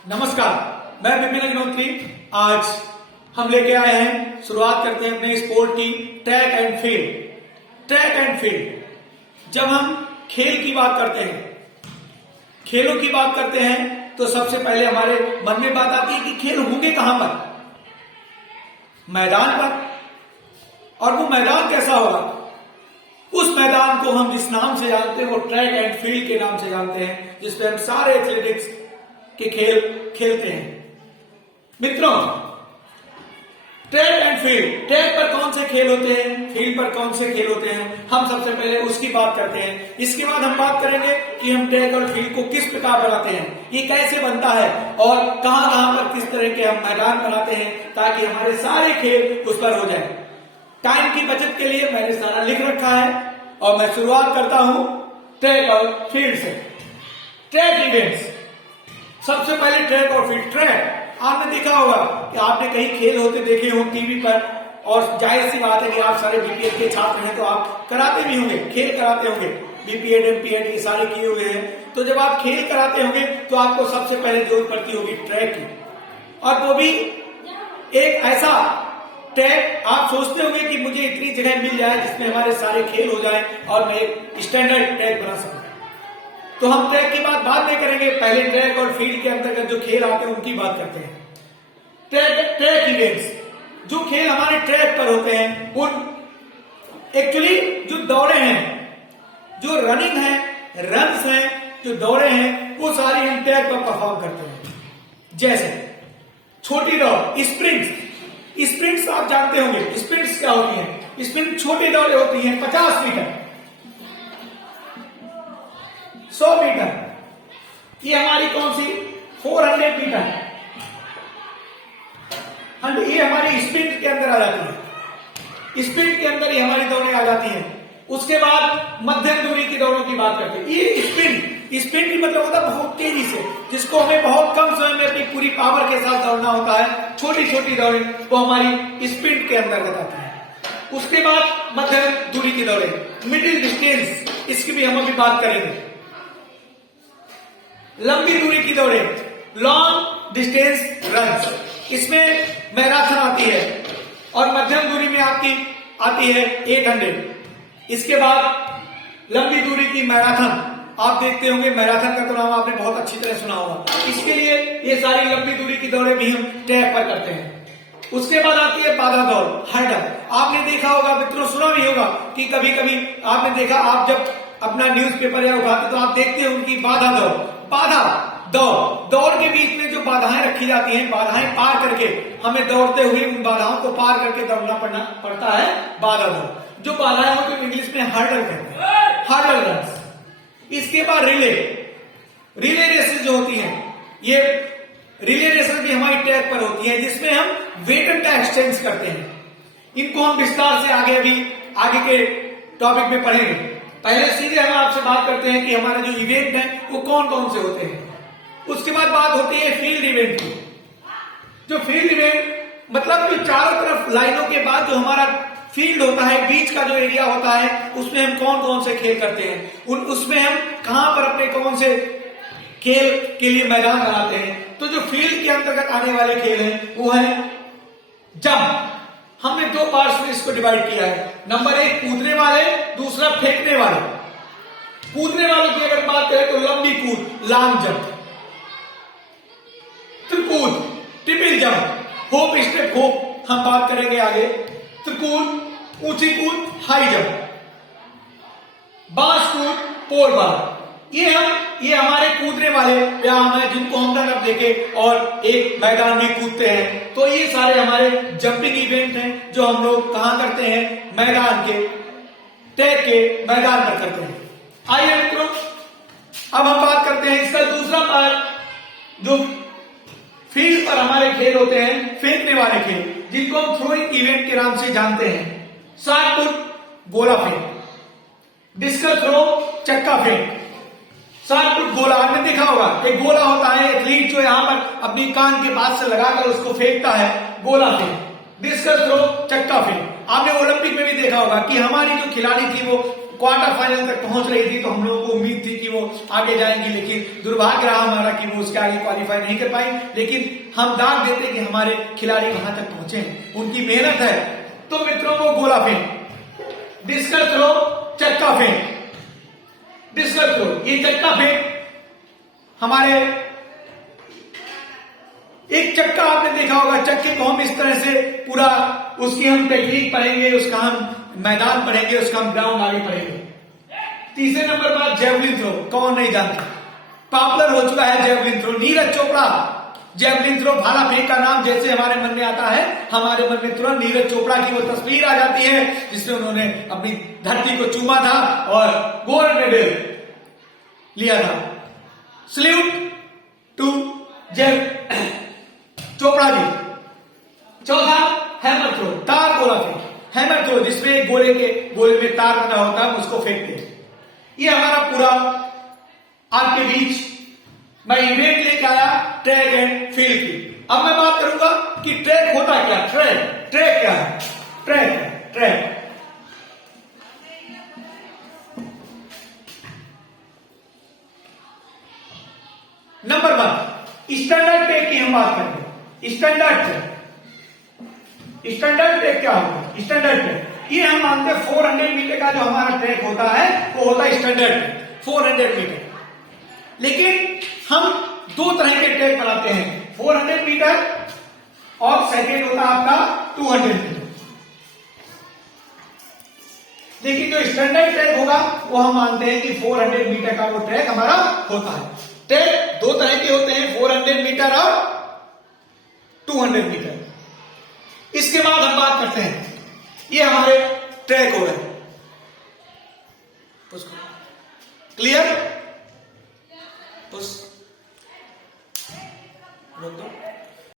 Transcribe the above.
नमस्कार, मैं विपिन अग्निहोत्री। आज हम लेके आए हैं, शुरुआत करते हैं अपने स्पोर्ट की, track and field. Track and field, जब हम खेल की बात करते हैं, खेलों की बात करते हैं, तो सबसे पहले हमारे मन में बात आती है कि खेल होंगे कहां पर? मैदान पर। और वो मैदान कैसा होगा? उस मैदान को हम जिस नाम से जानते हैं वो ट्रैक एंड फील्ड के नाम से जानते हैं, जिसपे हम सारे एथलेटिक्स के खेल खेलते हैं। मित्रों, ट्रैक एंड फील्ड, ट्रैक पर कौन से खेल होते हैं, फील्ड पर कौन से खेल होते हैं, हम सबसे पहले उसकी बात करते हैं। इसके बाद हम बात करेंगे कि हम ट्रैक और फील्ड को किस प्रकार बनाते हैं, ये कैसे बनता है और कहां कहां पर किस तरह के हम मैदान बनाते हैं ताकि हमारे सारे खेल उस पर हो जाए। टाइम की बचत के लिए मैंने सारा लिख रखा है और मैं शुरुआत करता हूं ट्रैक और फील्ड से। ट्रैक इवेंट्स, सबसे पहले ट्रैक और फील्ड। ट्रैक आपने देखा होगा कि आपने कहीं खेल होते देखे हो टीवी पर, और जाहिर सी बात है कि आप सारे बीपीएड के छात्र हैं तो आप कराते भी होंगे, खेल कराते होंगे, बीपीएड एमपीएड ये सारे किए हुए हैं। तो जब आप खेल कराते होंगे तो आपको सबसे पहले जरूरत पड़ती होगी ट्रैक की, और वो भी एक ऐसा ट्रैक आप सोचते होंगे कि मुझे इतनी जगह मिल जाए जिसमें हमारे सारे खेल हो जाए और मैं एक स्टैंडर्ड ट्रैक बना सकूं। तो हम ट्रैक की बात बाद में करेंगे, पहले ट्रैक और फील्ड के अंतर्गत जो खेल आते हैं उनकी बात करते हैं। ट्रैक इवेंट्स, जो खेल हमारे ट्रैक पर होते हैं, उन एक्चुअली जो दौड़े हैं, जो रनिंग है, रन्स हैं, जो दौड़े हैं, वो सारी हम ट्रैक पर परफॉर्म करते हैं। जैसे छोटी दौड़, स्प्रिंट्स आप जानते होंगे। स्प्रिंट्स क्या होती हैं? स्प्रिंट छोटी दौड़े होती हैं, 50 मीटर, 100 मीटर। ये हमारी कौन सी? 400 मीटर। ये हमारी स्प्रिंट के अंदर आ जाती है, स्प्रिंट के अंदर ही हमारी दौड़ें आ जाती हैं। उसके बाद मध्यम दूरी की दौड़ों की बात करते हैं। ये स्प्रिंट की मतलब होता है बहुत तेजी से, जिसको हमें बहुत कम समय में अपनी पूरी पावर के साथ दौड़ना होता है। छोटी छोटी दौड़ें वो हमारी स्प्रिंट के अंतर्गत आती है। उसके बाद मध्यम दूरी की दौड़ें, मिडिल डिस्टेंस, इसकी भी हम अभी बात करेंगे। लंबी दूरी की दौड़ें, लॉन्ग डिस्टेंस रन, इसमें मैराथन आती है, और मध्यम दूरी में आपकी आती है 800। इसके बाद लंबी दूरी की मैराथन, आप देखते होंगे मैराथन का तो नाम आपने बहुत अच्छी तरह सुना होगा। इसके लिए ये सारी लंबी दूरी की दौड़ें भी हम ट्रैक पर करते हैं। उसके बाद आती है बाधा दौड़, हर्डल। आपने देखा होगा मित्रों, सुना भी होगा कि कभी कभी आपने देखा, आप जब अपना न्यूज़पेपर या उठाते तो आप देखते हो उनकी बाधा दौड़ के बीच में जो बाधाएं रखी जाती हैं, बाधाएं पार करके हमें दौड़ते हुए उन बाधाओं को पार करके दौड़ना पड़ता है, बाधा दौड़। जो बाधाएं होती है इंग्लिश में हर्डल कहते हैं, हर्डल रन। इसके बाद रिले रेसेस जो होती हैं, ये रिले रेसेस भी हमारी ट्रैक पर होती है, जिसमें हम वेट का एक्सचेंज करते हैं। इनको हम विस्तार से आगे के टॉपिक में पढ़ेंगे। पहले सीधे हम आपसे बात करते हैं कि हमारे जो इवेंट हैं वो कौन कौन से होते हैं। उसके बाद बात होती है फील्ड इवेंट की। जो फील्ड इवेंट मतलब जो चारों तरफ लाइनों के बाद जो हमारा फील्ड होता है, बीच का जो एरिया होता है, उसमें हम कौन कौन से खेल करते हैं, उसमें हम कहां पर अपने कौन से खेल के लिए मैदान बनाते हैं। तो जो फील्ड के अंतर्गत आने वाले खेल हैं वो है जंप। हमने 2 पार्ट्स में इसको डिवाइड किया है। नंबर 1 कूदने वाले, दूसरा फेंकने वाले। कूदने वालों की अगर बात करें तो लंबी कूद, लॉन्ग जंप, त्रिकूद, triple jump, hop step hop हम बात करेंगे आगे, त्रिकूद, ऊंची कूद, हाई जंप, बांस कूद, पोल बार। ये हमारे कूदने वाले व्यायाम है जिनको हम तक देखे और एक मैदान में कूदते हैं। तो ये सारे हमारे जंपिंग इवेंट हैं जो हम लोग कहां करते हैं, मैदान के, ट्रैक के मैदान पर करते हैं। आइए मित्रों, अब हम बात करते हैं इसका दूसरा पार्ट, जो फील्ड पर हमारे खेल होते हैं, फेंकने वाले खेल, जिनको हम थ्रोइंग इवेंट के नाम से जानते हैं। शॉट पुट, गोला फेंक, डिस्कस थ्रो, चक्का फेंक। शॉट पुट गोला आपने देखा होगा, एक गोला होता है, एथलीट जो यहां पर अपनी कान के पास से लगाकर उसको फेंकता है, गोला फेंक। डिस्कस थ्रो, चक्का फेंक। आपने ओलंपिक में भी देखा होगा कि हमारी जो खिलाड़ी थी वो क्वार्टर फाइनल तक पहुंच रही थी, तो हम लोगों को उम्मीद थी कि वो आगे जाएंगी, लेकिन दुर्भाग्य रहा हमारा कि वो उसके आगे क्वालिफाई नहीं कर पाई। लेकिन हम दाग देते कि हमारे खिलाड़ी कहां तक पहुंचे हैं, उनकी मेहनत है। तो मित्रों वो गोला फेंक, डिस्कस थ्रो, चक्का फेंक, डिस्कस थ्रो, ये चक्का फेंक हमारे, एक चक्का आपने देखा होगा, चक्के को हम इस तरह से पूरा उसकी हम टेक्निक पढ़ेंगे, उसका हम मैदान पढ़ेंगे, उसका हम ग्राउंड आगे पढ़ेंगे। तीसरे नंबर पर जेवलिन थ्रो, कौन नहीं जानता, पॉपुलर हो चुका है javelin throw. Neeraj Chopra javelin throw, भाला फेंक का नाम जैसे हमारे मन में आता है, हमारे मन में तुरंत नीरज चोपड़ा की वो तस्वीर आ जाती है जिसमें उन्होंने अपनी धरती को चूमा था और गोल्ड मेडल लिया था। Salute to Chopra ji. चौथा हैमर थ्रो, तार गोला फेंक, हैमर थ्रो जिसमें गोले में तार बना होता है, उसको फेंकते हैं। ये हमारा पूरा आपके बीच मैं इवेंट लेके आया ट्रैक एंड फील्ड की। अब मैं बात करूंगा कि ट्रैक होता क्या, ट्रैक क्या है, ट्रैक नंबर 1 स्टैंडर्ड ट्रैक की हम बात करेंगे। स्टैंडर्ड ट्रैक क्या होगा, स्टैंडर्ड ट्रैक ये हम मानते हैं 400 मीटर का जो हमारा ट्रैक होता है वो होता है स्टैंडर्ड 400 मीटर। लेकिन हम दो तरह के ट्रैक बनाते हैं, 400 मीटर और सेकेंड होता है आपका 200 मीटर। लेकिन जो स्टैंडर्ड ट्रैक होगा वो हम मानते हैं कि 400 मीटर का वो ट्रैक हमारा होता है। ट्रैक दो तरह के होते हैं, 400 मीटर और 200 मीटर। इसके बाद हम बात करते हैं, ये हमारे ट्रैक हो गए, क्लियर, रोक दो।